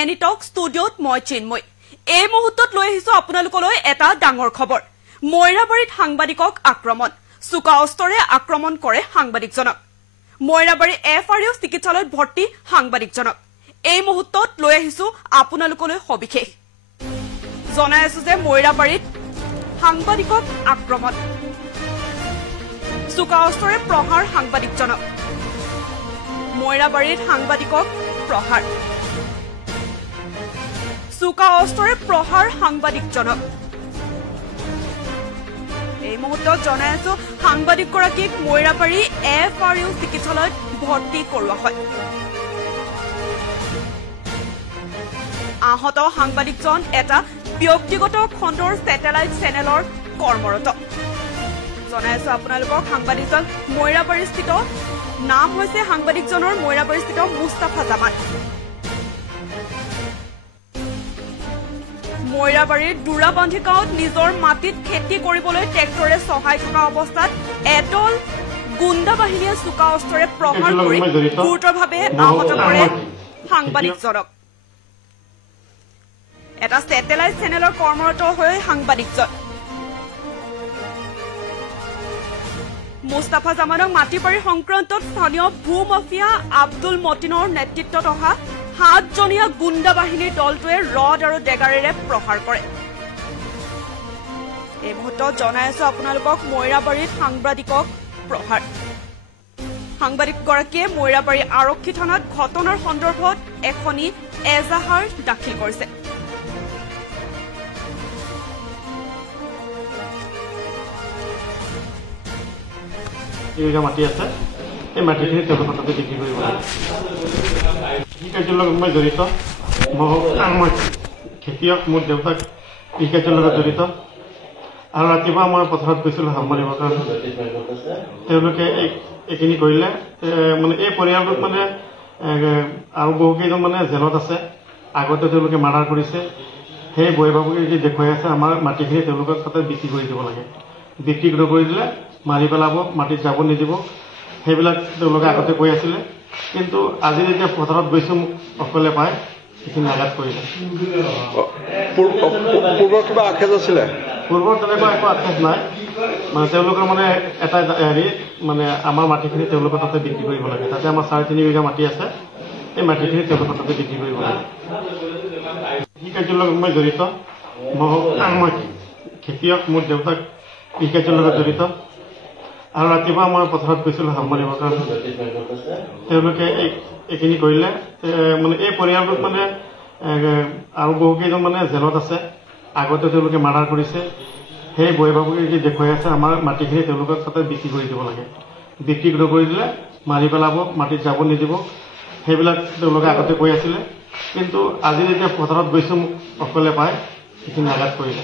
এনিটক ষ্টুডিঅ'ত মই চিন্ময় এই মুহূৰ্তত লৈ আহিছো আপোনালোকলৈ এটা ডাঙৰ খবৰ মইৰাবাৰীত সাংবাদিকক আক্ৰমণ সুকা অস্ত্ৰৰে আক্ৰমণ কৰে সাংবাদিকজনক মইৰাবাৰী এফআৰইউ চিকিৎসালয়ত ভৰ্তি সাংবাদিকজনক এই মুহূৰ্তত লৈ আহিছো আপোনালোকলৈ সবিশেষ জনাই আছো যে মইৰাবাৰীত সাংবাদিকক আক্ৰমণ সুকা অস্ত্ৰৰে প্ৰহাৰ সাংবাদিকজনক মইৰাবাৰীত সাংবাদিকক প্ৰহাৰ সুকা অস্ত্ৰৰে প্ৰহাৰ সাংবাদিকজনক এই মুহূৰ্তত জনাই আছো সাংবাদিকগৰাকীক মইৰাবাৰী এফআৰইউ চিকিৎসালয়ত ভৰ্তি কৰোৱা হয় আহত সাংবাদিকজন এটা ব্যক্তিগত খণ্ডৰ স্যাটেলাইট চেনেলৰ কৰ্মৰত জনাই আছো আপোনালোকক সাংবাদিকজন মইৰাবাৰীস্থিত নাম হৈছে সাংবাদিকজনৰ মইৰাবাৰীস্থিত মুস্তাফা জামান মইৰাবাৰীৰ দুৰাবান্ধি গাঁৱত নিজৰ মাটিত খেতি কৰিবলৈ ট্ৰেক্টৰে সহায় থকা অৱস্থাত এদল গুণ্ডা বাহিনীয়ে চুকা অস্ত্ৰৰে প্ৰহাৰ কৰি গুৰুতৰভাৱে আহত কৰে সাংবাদিকজনক এটা স্যাটেলাইট চেনেলৰ কৰ্মৰত হৈ সাংবাদিকজন মুস্তাফা জামানক মাটিবাৰী সংক্ৰান্তত স্থানীয় ভূমাফিয়া আব্দুল মতিনৰ নেতৃত্বত অহা 7জনীয়া গুণ্ডা বাহিনীৰ দলটোৱে ৰড আৰু ডেগাৰেৰে প্ৰহাৰ কৰে এই মুহূৰ্তত জনাই আছো আপোনালোকক মইৰাবাৰীত সাংবাদিকক প্ৰহাৰ সাংবাদিকগৰাকীয়ে মইৰাবাৰী আৰক্ষী থানাত ঘটনাৰ সন্দৰ্ভত এখনি এজাহাৰ দাখিল কৰিছে মাটি আছে এই মাটিখিনি তেওঁলোকৰ তাতে বিক্ৰী কৰিব লাগে এই কাৰ্যৰ লগত মই জড়িত মই খেতিয়ক মোৰ দেউতাক এই কাৰ্যৰ লগত জড়িত আৰু ৰাতিপুৱা মই পথাৰত গৈছিলোঁ হাল মাৰিবৰ কাৰণে তেওঁলোকে এইখিনি কৰিলে মানে এই পৰিয়ালটোত মানে আৰু বহুকেইজন মানে জেলত আছে আগতে তেওঁলোকে মাৰ্ডাৰ কৰিছে সেই বৈ বাবুকে যি দেখুৱাই আছে আমাৰ মাটিখিনি তেওঁলোকক তাতে বিক্ৰী কৰি দিব লাগে বিক্ৰী কৰি দিলে মাৰি পেলাব মাটিত যাব নিদিব সেইবিলাক তেওঁলোকে আগতে কৈ আছিলে কিন্তু আজি যেতিয়া পথাৰত গৈছো অকলে পাই সেইখিনি আঘাত কৰিলে পূৰ্বৰ কিবা আখেজ আছিলে পূৰ্বৰ তেনেকুৱা একো আখেজ নাই মানে তেওঁলোকৰ মানে এটা হেৰি মানে আমাৰ মাটিখিনি তেওঁলোকৰ তাতে বিক্ৰী কৰিব লাগে তাতে আমাৰ 3.5 বিঘা মাটি আছে এই মাটিখিনি তেওঁলোকৰ তাতে বিক্ৰী কৰিব লাগে এই কাৰ্যৰ লগত মই জড়িত মই খেতিয়ক মোৰ দেউতাক এই কাৰ্যৰ লগত জড়িত আৰু ৰাতিপুৱা মই পথাৰত গৈছিলোঁ হাল মাৰিবৰ কাৰণে তেওঁলোকে এইখিনি কৰিলে মানে এই পৰিয়ালটোত মানে আৰু বহুকেইজন মানে জেলত আছে আগতে তেওঁলোকে মাৰ্ডাৰ কৰিছে সেই বৈ বাবুকে যি দেখুৱাই আছে আমাৰ মাটিখিনি তেওঁলোকক তাতে বিক্ৰী কৰি দিব লাগে বিক্ৰী কৰি দিলে মাৰি পেলাব মাটিত যাব নিদিব সেইবিলাক তেওঁলোকে আগতে কৈ আছিলে কিন্তু আজি যেতিয়া পথাৰত গৈছো অকলে পাই সেইখিনি আঘাত কৰিলে